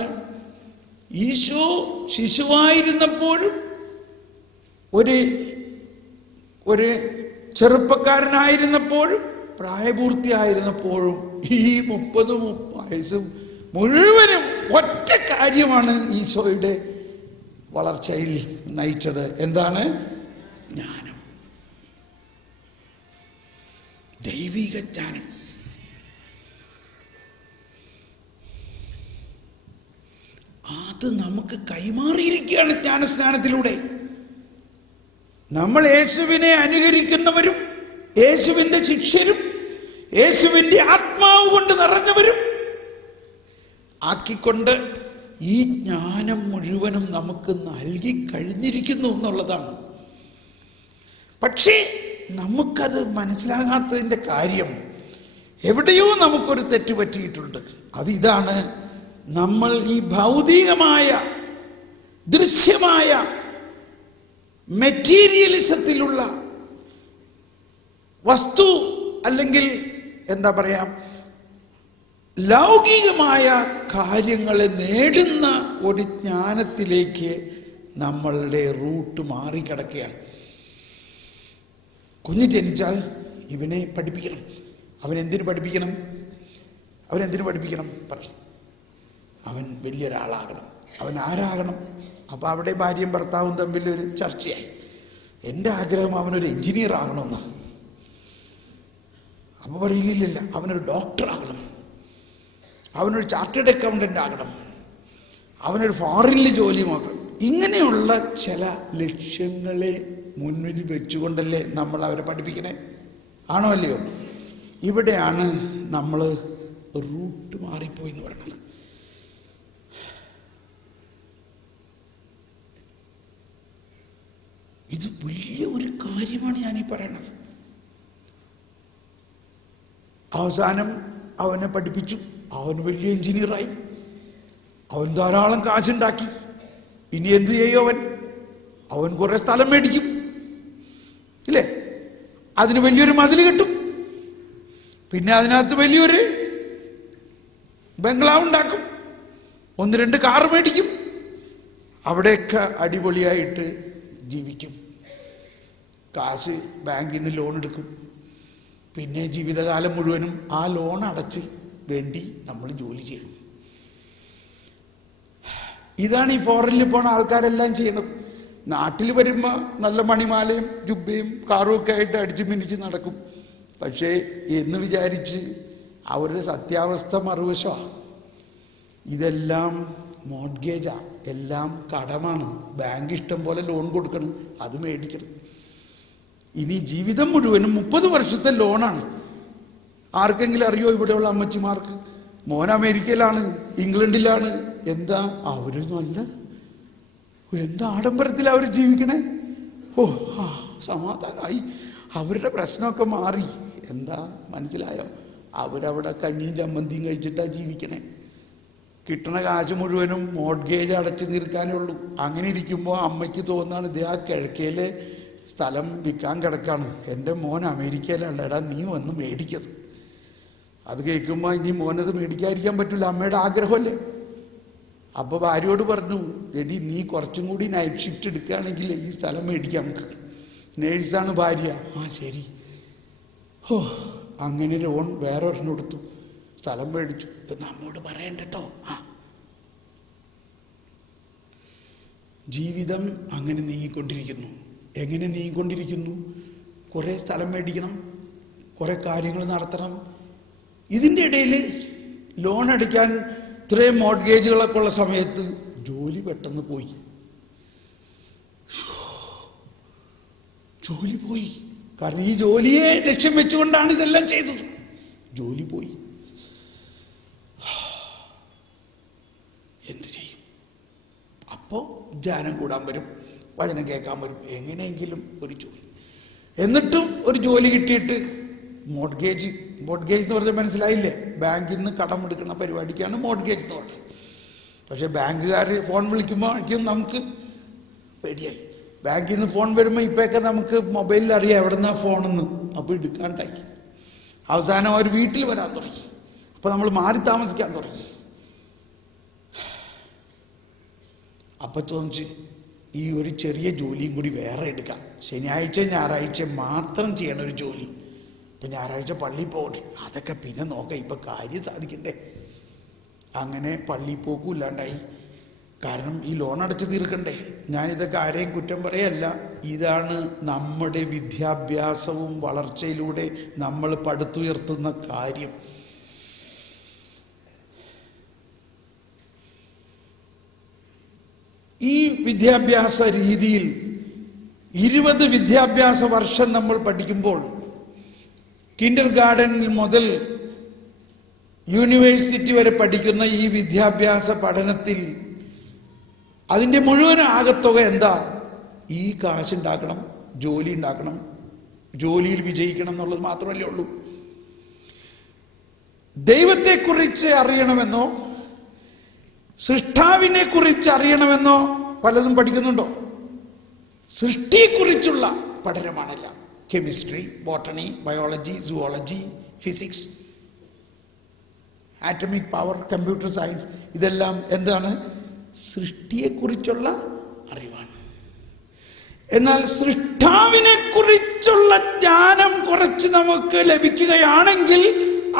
ഈശോ ശിശുവായിരുന്നപ്പോഴും ഒരു ചെറുപ്പക്കാരനായിരുന്നപ്പോഴും പ്രായപൂർത്തിയായിരുന്നപ്പോഴും ഈ 30 വയസ്സും മുഴുവനും ഒറ്റ കാര്യമാണ് ഈശോയുടെ വളർച്ചയിൽ നയിച്ചത്. എന്താണ്? ജ്ഞാനം, ദൈവിക ജ്ഞാനം. അത് നമുക്ക് കൈമാറിയിരിക്കുകയാണ് ജ്ഞാനസ്നാനത്തിലൂടെ. നമ്മൾ യേശുവിനെ അനുകരിക്കുന്നവരും യേശുവിൻ്റെ ശിഷ്യരും യേശുവിൻ്റെ ആത്മാവ് കൊണ്ട് നിറഞ്ഞവരും ആക്കിക്കൊണ്ട് ഈ ജ്ഞാനം മുഴുവനും നമുക്ക് നൽകി കഴിഞ്ഞിരിക്കുന്നു എന്നുള്ളതാണ്. പക്ഷേ നമുക്കത് മനസ്സിലാകാത്തതിൻ്റെ കാര്യം, എവിടെയോ നമുക്കൊരു തെറ്റ് പറ്റിയിട്ടുണ്ട്. അത് ഇതാണ്, നമ്മൾ ഈ ഭൗതികമായ ദൃശ്യമായ മെറ്റീരിയലിസത്തിലുള്ള വസ്തു അല്ലെങ്കിൽ എന്താ പറയാ ലൗകികമായ കാര്യങ്ങളെ നേടുന്ന ഒരു ജ്ഞാനത്തിലേക്ക് നമ്മളുടെ റൂട്ട് മാറിക്കിടക്കുകയാണ്. കുഞ്ഞ് ജനിച്ചാൽ ഇവനെ പഠിപ്പിക്കണം. അവനെന്തിനു പഠിപ്പിക്കണം? പറയും. അവൻ വലിയൊരാളാകണം. അവൻ ആരാകണം? അപ്പോൾ അവിടെ ഭാര്യയും ഭർത്താവും തമ്മിലൊരു ചർച്ചയായി. എൻ്റെ ആഗ്രഹം അവനൊരു എഞ്ചിനീയർ ആകണമെന്ന്. അപ്പോൾ പറയില്ല, അവനൊരു ഡോക്ടറാകണം, അവനൊരു ചാർട്ടേഡ് അക്കൗണ്ടൻ്റ് ആകണം, അവനൊരു ഫോറിനിൽ ജോലി നോക്കണം. ഇങ്ങനെയുള്ള ചില ലക്ഷ്യങ്ങളെ മുന്നിൽ വെച്ചുകൊണ്ടല്ലേ നമ്മൾ അവരെ പഠിപ്പിക്കണേ? ആണോ അല്ലയോ? ഇവിടെയാണ് നമ്മൾ റൂട്ട് മാറിപ്പോയി എന്ന് പറയുന്നത്. ഇത് വലിയ ഒരു കാര്യമാണ് ഞാനീ പറയണത്. അവസാനം അവനെ പഠിപ്പിച്ചു, അവൻ വലിയ എഞ്ചിനീയറായി, അവൻ ധാരാളം കാശുണ്ടാക്കി. ഇനി എന്ത് ചെയ്യും? അവൻ കുറെ സ്ഥലം മേടിക്കും, ഇല്ലേ? അതിന് വലിയൊരു മതിൽ കെട്ടും, പിന്നെ അതിനകത്ത് വലിയൊരു ബംഗ്ലാവ് ഉണ്ടാക്കും, 1-2 കാറ് മേടിക്കും, അവിടെയൊക്കെ അടിപൊളിയായിട്ട് ജീവിക്കും. കാശ് ബാങ്കിൽ നിന്ന് ലോൺ എടുക്കും. പിന്നെ ജീവിതകാലം മുഴുവനും ആ ലോൺ അടച്ച് വേണ്ടി നമ്മൾ ജോലി ചെയ്യണം. ഇതാണ് ഈ ഫോറിനിൽ പോണ ആൾക്കാരെല്ലാം ചെയ്യണത്. നാട്ടിൽ വരുമ്പോൾ നല്ല മണിമാലയും ജുബയും കാറും ഒക്കെ ആയിട്ട് അടിച്ച് മിനിച്ച് നടക്കും. പക്ഷേ എന്ന് വിചാരിച്ച് അവരുടെ സത്യാവസ്ഥ മറുവശമാണ്. ഇതെല്ലാം മോഡ്ഗേജാണ്, എല്ലാം കടമാണ്. ബാങ്ക് ഇഷ്ടം പോലെ ലോൺ കൊടുക്കണം, അത് മേടിക്കണം. ഇനി ജീവിതം മുഴുവനും 30 വർഷത്തെ ലോണാണ്. ആർക്കെങ്കിലും അറിയോ ഇവിടെയുള്ള അമ്മച്ചിമാർക്ക്? മോൻ അമേരിക്കയിലാണ്, ഇംഗ്ലണ്ടിലാണ്. എന്താ അവർ നല്ല എന്താ ആഡംബരത്തിൽ അവർ ജീവിക്കണേ? ഓ സമാധാനമായി, അവരുടെ പ്രശ്നമൊക്കെ മാറി. എന്താ മനസ്സിലായോ? അവരവിടെ കഞ്ഞിയും ചമ്മന്തിയും കഴിച്ചിട്ടാണ് ജീവിക്കണേ. കിട്ടണ കാശ് മുഴുവനും മോഡ്ഗേജ് അടച്ചു തീർക്കാനേ ഉള്ളൂ. അങ്ങനെ ഇരിക്കുമ്പോൾ അമ്മയ്ക്ക് തോന്നാണ്, ഇത് ആ കിഴക്കയിലെ സ്ഥലം വിൽക്കാൻ കിടക്കാണ്, എൻ്റെ മോൻ അമേരിക്കയിലാണ്, എടാ നീ വന്ന് മേടിക്കത്. അത് കേൾക്കുമ്പോൾ ഇനി മോനത് മേടിക്കാതിരിക്കാൻ പറ്റില്ല, അമ്മയുടെ ആഗ്രഹമല്ലേ. അപ്പോൾ ഭാര്യയോട് പറഞ്ഞു, എടി നീ കുറച്ചും കൂടി നൈറ്റ് ഷിഫ്റ്റ് എടുക്കുകയാണെങ്കിൽ ഈ സ്ഥലം മേടിക്കാം നമുക്ക്. നേഴ്സാണ് ഭാര്യ. ആ ശരി. ഓ അങ്ങനെ ലോൺ വേറെ ഒരെണ്ണം എടുത്തു, സ്ഥലം മേടിച്ചു. ഇത് നമ്മോട് പറയണ്ട കേട്ടോ. ജീവിതം അങ്ങനെ നീങ്ങിക്കൊണ്ടിരിക്കുന്നു. എങ്ങനെ നീങ്ങിക്കൊണ്ടിരിക്കുന്നു? കുറേ സ്ഥലം മേടിക്കണം, കുറേ കാര്യങ്ങൾ നടത്തണം. ഇതിൻ്റെ ഇടയിൽ ലോൺ അടിക്കാൻ ഇത്രയും മോഡ്ഗേജുകളൊക്കെ ഉള്ള സമയത്ത് ജോലി പെട്ടെന്ന് പോയി. ജോലി പോയി. കാരണം ഈ ജോലിയെ ലക്ഷ്യം വെച്ചുകൊണ്ടാണ് ഇതെല്ലാം ചെയ്തത്. ജോലി പോയി. എന്ത് ചെയ്യും? അപ്പോൾ ധ്യാനം കൂടാൻ വരും, വചനം കേൾക്കാൻ വരും, എങ്ങനെയെങ്കിലും ഒരു ജോലി. എന്നിട്ടും ഒരു ജോലി കിട്ടിയിട്ട് മോഡ്ഗേജ് എന്ന് പറഞ്ഞാൽ മനസ്സിലായില്ലേ? ബാങ്കിൽ നിന്ന് കടം എടുക്കുന്ന പരിപാടിക്കാണ് മോഡ്ഗേജ് എന്ന് പറഞ്ഞത്. പക്ഷേ ബാങ്കുകാർ ഫോൺ വിളിക്കുമ്പോൾ നമുക്ക് പേടിയായി. ബാങ്കിൽ നിന്ന് ഫോൺ വരുമ്പോൾ ഇപ്പോഴൊക്കെ നമുക്ക് മൊബൈലിൽ അറിയാം എവിടെ നിന്നാണ് ഫോണെന്ന്. അപ്പോൾ എടുക്കാണ്ടായി. അവസാനം അവർ വീട്ടിൽ വരാൻ തുടങ്ങി. അപ്പോൾ നമ്മൾ മാറി താമസിക്കാൻ തുടങ്ങി. അപ്പം തോന്നിച്ച് ഈ ഒരു ചെറിയ ജോലിയും കൂടി വേറെ എടുക്കാം. ശനിയാഴ്ച ഞായറാഴ്ച മാത്രം ചെയ്യണ ഒരു ജോലി. ഇപ്പം ഞായറാഴ്ച പള്ളിയിൽ പോകണ്ടേ, അതൊക്കെ പിന്നെ നോക്കാം, ഇപ്പം കാര്യം സാധിക്കണ്ടേ. അങ്ങനെ പള്ളിയിൽ പോക്കും ഇല്ലാണ്ടായി. കാരണം ഈ ലോൺ അടച്ച് തീർക്കണ്ടേ. ഞാനിതൊക്കെ ആരെയും കുറ്റം പറയല്ല. ഇതാണ് നമ്മുടെ വിദ്യാഭ്യാസവും വളർച്ചയിലൂടെ നമ്മൾ പടുത്തുയർത്തുന്ന കാര്യം. ഈ വിദ്യാഭ്യാസ രീതിയിൽ 20 വിദ്യാഭ്യാസ വർഷം നമ്മൾ പഠിക്കുമ്പോൾ, കിൻഡർ ഗാർഡനിൽ മുതൽ യൂണിവേഴ്സിറ്റി വരെ പഠിക്കുന്ന ഈ വിദ്യാഭ്യാസ പഠനത്തിൽ അതിൻ്റെ മുഴുവൻ ആകത്തുക എന്താ? ഈ കാശുണ്ടാക്കണം, ജോലി ഉണ്ടാക്കണം, ജോലിയിൽ വിജയിക്കണം എന്നുള്ളത് മാത്രമല്ലേ ഉള്ളൂ. ദൈവത്തെക്കുറിച്ച് അറിയണമെന്നോ സൃഷ്ടാവിനെ കുറിച്ച് അറിയണമെന്നോ പലതും പഠിക്കുന്നുണ്ടോ? സൃഷ്ടിയെക്കുറിച്ചുള്ള പഠനമാണെല്ലാം. Chemistry, botany, biology, zoology, physics. Atomic power, computer science, ഇതെല്ലാം എന്താണ്? സൃഷ്ടിയെക്കുറിച്ചുള്ള അറിവാണ്. എന്നാൽ സൃഷ്ടാവിനെ കുറിച്ചുള്ള ജ്ഞാനം കുറച്ച് നമുക്ക് ലഭിക്കുകയാണെങ്കിൽ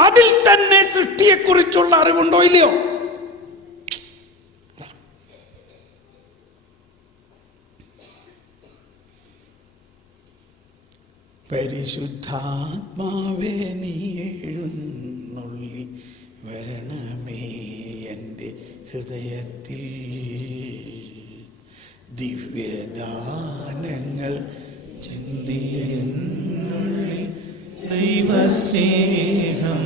അതിൽ തന്നെ സൃഷ്ടിയെക്കുറിച്ചുള്ള അറിവുണ്ടോ ഇല്ലയോ? പരിശുദ്ധാത്മാവേ നീ എഴുന്നള്ളി വരണമേ എൻ്റെ ഹൃദയത്തിൽ, ദിവ്യദാനങ്ങൾ ചിന്തിയെന്നുള്ളിൽ ദൈവസ്നേഹം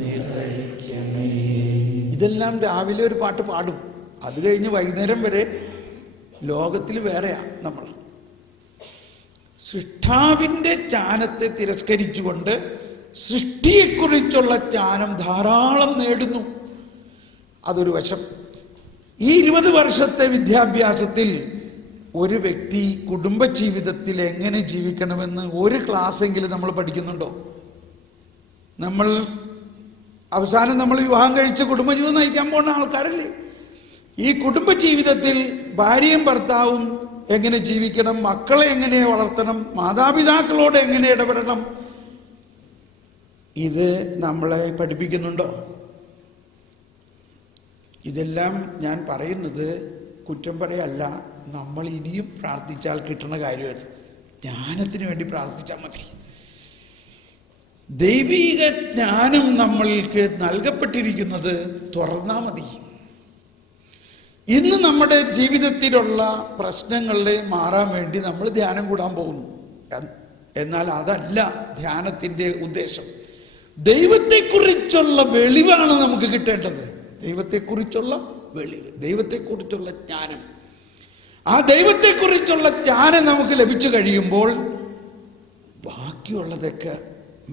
നിറയ്ക്കണേ. ഇതെല്ലാം രാവിലെ ഒരു പാട്ട് പാടും. അത് കഴിഞ്ഞ് വൈകുന്നേരം വരെ ലോകത്തിൽ വേറെയാ നമ്മൾ. സൃഷ്ടാവിൻ്റെ ജ്ഞാനത്തെ തിരസ്കരിച്ചുകൊണ്ട് സൃഷ്ടിയെക്കുറിച്ചുള്ള ജ്ഞാനം ധാരാളം നേടുന്നു. അതൊരു വശം. ഈ 20 വർഷത്തെ വിദ്യാഭ്യാസത്തിൽ ഒരു വ്യക്തി കുടുംബജീവിതത്തിൽ എങ്ങനെ ജീവിക്കണമെന്ന് ഒരു ക്ലാസ്സെങ്കിലും നമ്മൾ പഠിക്കുന്നുണ്ടോ? നമ്മൾ അവസാനം നമ്മൾ വിവാഹം കഴിച്ച് കുടുംബജീവിതം നയിക്കാൻ പോകുന്ന ആൾക്കാരല്ലേ? ഈ കുടുംബജീവിതത്തിൽ ഭാര്യയും ഭർത്താവും എങ്ങനെ ജീവിക്കണം, മക്കളെ എങ്ങനെ വളർത്തണം, മാതാപിതാക്കളോട് എങ്ങനെ ഇടപെടണം, ഇത് നമ്മളെ പഠിപ്പിക്കുന്നുണ്ടോ? ഇതെല്ലാം ഞാൻ പറയുന്നത് കുറ്റം പറയല്ല. നമ്മൾ ഇനിയും പ്രാർത്ഥിച്ചാൽ കിട്ടുന്ന കാര്യം അത്. ജ്ഞാനത്തിന് വേണ്ടി പ്രാർത്ഥിച്ചാൽ മതി. ദൈവിക ജ്ഞാനം നമ്മൾക്ക് നൽകപ്പെട്ടിരിക്കുന്നത് തുറന്നാൽ മതി. ഇന്ന് നമ്മുടെ ജീവിതത്തിലുള്ള പ്രശ്നങ്ങളെ മാറാൻ വേണ്ടി നമ്മൾ ധ്യാനം കൂടാൻ പോകുന്നു. എന്നാൽ അതല്ല ധ്യാനത്തിൻ്റെ ഉദ്ദേശം. ദൈവത്തെക്കുറിച്ചുള്ള വെളിവാണ് നമുക്ക് കിട്ടേണ്ടത്. ദൈവത്തെക്കുറിച്ചുള്ള വെളിവ്, ദൈവത്തെക്കുറിച്ചുള്ള ജ്ഞാനം. ആ ദൈവത്തെക്കുറിച്ചുള്ള ജ്ഞാനം നമുക്ക് ലഭിച്ചു കഴിയുമ്പോൾ ബാക്കിയുള്ളതൊക്കെ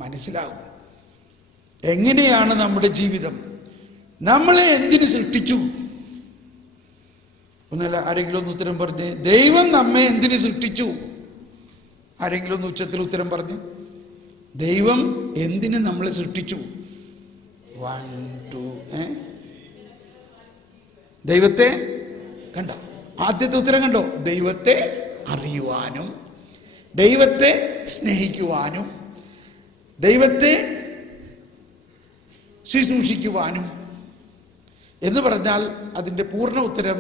മനസ്സിലാകും. എങ്ങനെയാണ് നമ്മുടെ ജീവിതം? നമ്മളെ എന്തിനു സൃഷ്ടിച്ചു? ഒന്നല്ല, ആരെങ്കിലും ഒന്ന് ഉത്തരം പറഞ്ഞ്. ദൈവം നമ്മെ എന്തിനു സൃഷ്ടിച്ചു? ആരെങ്കിലും ഒന്ന് ഉച്ചത്തിൽ ഉത്തരം പറഞ്ഞ്. ദൈവം എന്തിനു നമ്മളെ സൃഷ്ടിച്ചു? 1 2 ദൈവത്തെ കണ്ടോ? ആദ്യത്തെ ഉത്തരം കണ്ടോ? ദൈവത്തെ അറിയുവാനും, ദൈവത്തെ സ്നേഹിക്കുവാനും, ദൈവത്തെ ശുശ്രൂഷിക്കുവാനും എന്ന് പറഞ്ഞാൽ അതിൻ്റെ പൂർണ്ണ ഉത്തരം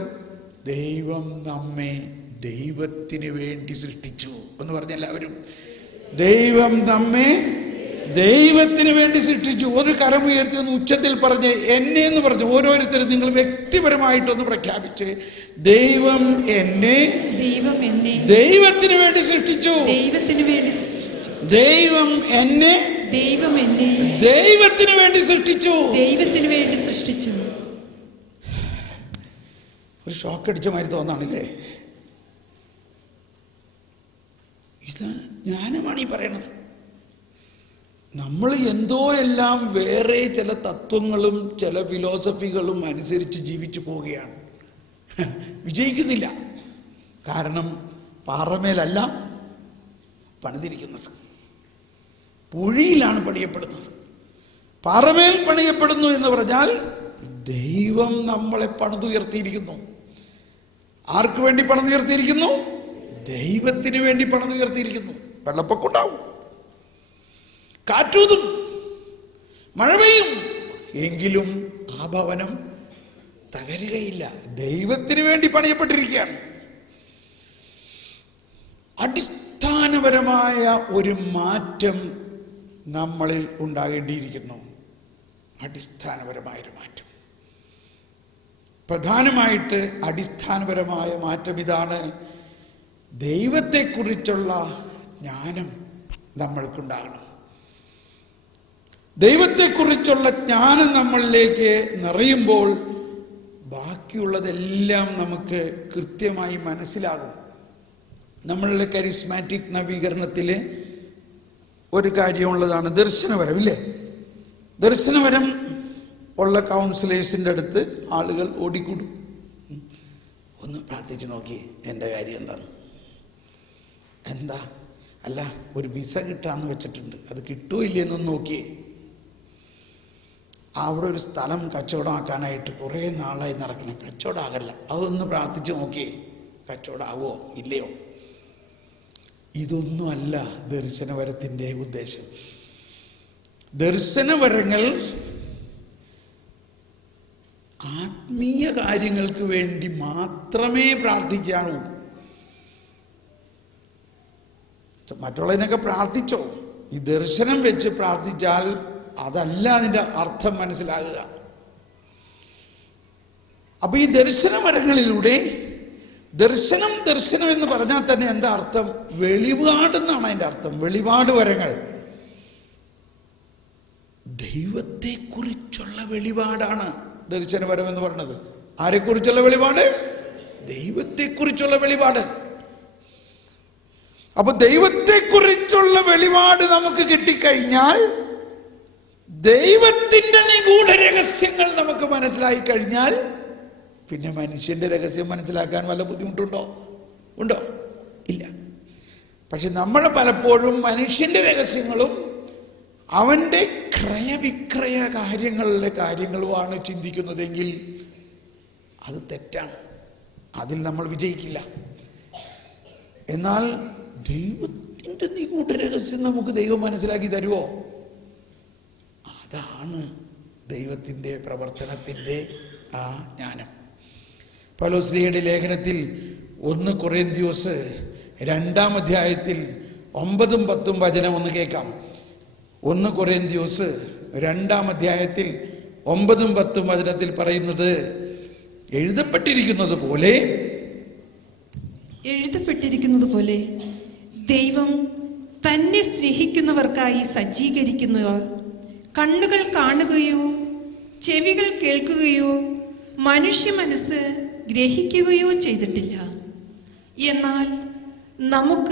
ദൈവം നമ്മെ ദൈവത്തിന് വേണ്ടി സൃഷ്ടിച്ചു എന്ന് പറഞ്ഞ എല്ലാവരും. ദൈവം നമ്മെ ദൈവത്തിന് വേണ്ടി സൃഷ്ടിച്ചു. ഒരു കരമുയർത്തി ഒന്ന് ഉച്ചത്തിൽ പറഞ്ഞ് എന്നെ എന്ന് പറഞ്ഞു. ഓരോരുത്തരും നിങ്ങൾ വ്യക്തിപരമായിട്ടൊന്ന് പ്രഖ്യാപിച്ച്, ദൈവം എന്നെ ദൈവത്തിന് വേണ്ടി സൃഷ്ടിച്ചു. ദൈവത്തിന് വേണ്ടി സൃഷ്ടിച്ചു. ദൈവം എന്നെ ദൈവത്തിന് വേണ്ടി സൃഷ്ടിച്ചു. ദൈവത്തിന് വേണ്ടി സൃഷ്ടിച്ചു. ഒരു ഷോക്ക് അടിച്ച മാതിരി തോന്നാണില്ലേ? ഇത് ജ്ഞാനമാണ് ഈ പറയണത്. നമ്മൾ എന്തോ എല്ലാം വേറെ ചില തത്വങ്ങളും ചില ഫിലോസഫികളും അനുസരിച്ച് ജീവിച്ചു പോവുകയാണ്. വിജയിക്കുന്നില്ല. കാരണം പാറമേലല്ല പണിതിരിക്കുന്നത്, പൂഴിയിലാണ് പണിയപ്പെടുന്നത്. പാറമേൽ പണിയപ്പെടുന്നു എന്ന് പറഞ്ഞാൽ ദൈവം നമ്മളെ പണിതുയർത്തിയിരിക്കുന്നു. ആർക്ക് വേണ്ടി പണിതുയർത്തിയിരിക്കുന്നു? ദൈവത്തിന് വേണ്ടി പണിതുയർത്തിയിരിക്കുന്നു. വെള്ളപ്പൊക്കം ഉണ്ടാവും, കാറ്റൂതും, മഴ പെയ്യും, എങ്കിലും ആ ഭവനം തകരുകയില്ല. ദൈവത്തിന് വേണ്ടി പണിയപ്പെട്ടിരിക്കുകയാണ്. അടിസ്ഥാനപരമായ ഒരു മാറ്റം നമ്മളിൽ ഉണ്ടാകേണ്ടിയിരിക്കുന്നു. അടിസ്ഥാനപരമായൊരു മാറ്റം. പ്രധാനമായിട്ട് അടിസ്ഥാനപരമായ മാറ്റം ഇതാണ്: ദൈവത്തെക്കുറിച്ചുള്ള ജ്ഞാനം നമ്മൾക്കുണ്ടാകണം. ദൈവത്തെക്കുറിച്ചുള്ള ജ്ഞാനം നമ്മളിലേക്ക് നിറയുമ്പോൾ ബാക്കിയുള്ളതെല്ലാം നമുക്ക് കൃത്യമായി മനസ്സിലാകും. നമ്മളുടെ കരിസ്മാറ്റിക് നവീകരണത്തിൽ ഒരു കാര്യമുള്ളതാണ് ദർശനവരം. ഇല്ലേ? ദർശനവരം ഉള്ള കൗൺസിലേഴ്സിൻ്റെ അടുത്ത് ആളുകൾ ഓടിക്കൂടും. ഒന്ന് പ്രാർത്ഥിച്ച് നോക്കി, എൻ്റെ കാര്യം എന്താണ്? എന്താ? അല്ല, ഒരു വിസ കിട്ടാമെന്ന് വെച്ചിട്ടുണ്ട്, അത് കിട്ടുമോ ഇല്ലയെന്നൊന്ന് നോക്കിയേ. അവിടെ ഒരു സ്ഥലം കച്ചവടമാക്കാനായിട്ട് കുറേ നാളായി നടക്കണം. കച്ചവടമാകല്ല. അതൊന്ന് പ്രാർത്ഥിച്ച് നോക്കിയേ, കച്ചവടമാവോ ഇല്ലയോ? ഇതൊന്നുമല്ല ദർശനവരത്തിൻ്റെ ഉദ്ദേശം. ദർശനവരങ്ങൾ ആത്മീയ കാര്യങ്ങൾക്ക് വേണ്ടി മാത്രമേ പ്രാർത്ഥിക്കാറുള്ളൂ. മറ്റുള്ളതിനൊക്കെ പ്രാർത്ഥിച്ചോ, ഈ ദർശനം വെച്ച് പ്രാർത്ഥിച്ചാൽ അതല്ല അതിൻ്റെ അർത്ഥം മനസ്സിലാകുക. അപ്പൊ ഈ ദർശനവരങ്ങളിലൂടെ ദർശനം എന്ന് പറഞ്ഞാൽ തന്നെ എന്താ അർത്ഥം? വെളിപാടെന്നാണ് അതിൻ്റെ അർത്ഥം. വെളിപാട് വരങ്ങൾ ദൈവത്തെക്കുറിച്ചുള്ള വെളിപാടാണ് ദർശനവരം എന്ന് പറയുന്നത്. ആരെക്കുറിച്ചുള്ള വെളിപാട്? ദൈവത്തെക്കുറിച്ചുള്ള വെളിപാട്. അപ്പൊ ദൈവത്തെക്കുറിച്ചുള്ള വെളിപാട് നമുക്ക് കിട്ടിക്കഴിഞ്ഞാൽ, ദൈവത്തിൻ്റെ നിഗൂഢ രഹസ്യങ്ങൾ നമുക്ക് മനസ്സിലായി കഴിഞ്ഞാൽ, പിന്നെ മനുഷ്യൻ്റെ രഹസ്യം മനസ്സിലാക്കാൻ വല്ല ബുദ്ധിമുട്ടുണ്ടോ? ഉണ്ടോ? ഇല്ല. പക്ഷെ നമ്മൾ പലപ്പോഴും മനുഷ്യൻ്റെ രഹസ്യങ്ങളും അവൻ്റെ ക്രയവിക്രയ കാര്യങ്ങളുമാണ് ചിന്തിക്കുന്നതെങ്കിൽ അത് തെറ്റാണ്. അതിൽ നമ്മൾ വിജയിക്കില്ല. എന്നാൽ ദൈവത്തിൻ്റെ നിഗൂഢ രഹസ്യം നമുക്ക് ദൈവം മനസ്സിലാക്കി തരുമോ? അതാണ് ദൈവത്തിൻ്റെ പ്രവർത്തനത്തിൻ്റെ ആ ജ്ഞാനം. പൗലോസ്ലീഹയുടെ ലേഖനത്തിൽ 1 കൊറിന്ത്യോസ് 2-ാം അധ്യായത്തിൽ 9-10 വചനം ഒന്ന് കേൾക്കാം. 1 കൊറിന്ത്യോസ് 2-ാം അധ്യായത്തിൽ 9-10 വചനത്തിൽ പറയുന്നത്, എഴുതപ്പെട്ടിരിക്കുന്നത് പോലെ ദൈവം തന്നെ സ്നേഹിക്കുന്നവർക്കായി സജ്ജീകരിക്കുന്നവ കണ്ണുകൾ കാണുകയോ ചെവികൾ കേൾക്കുകയോ മനുഷ്യ മനസ്സ് ഗ്രഹിക്കുകയോ ചെയ്തിട്ടില്ല. എന്നാൽ നമുക്ക്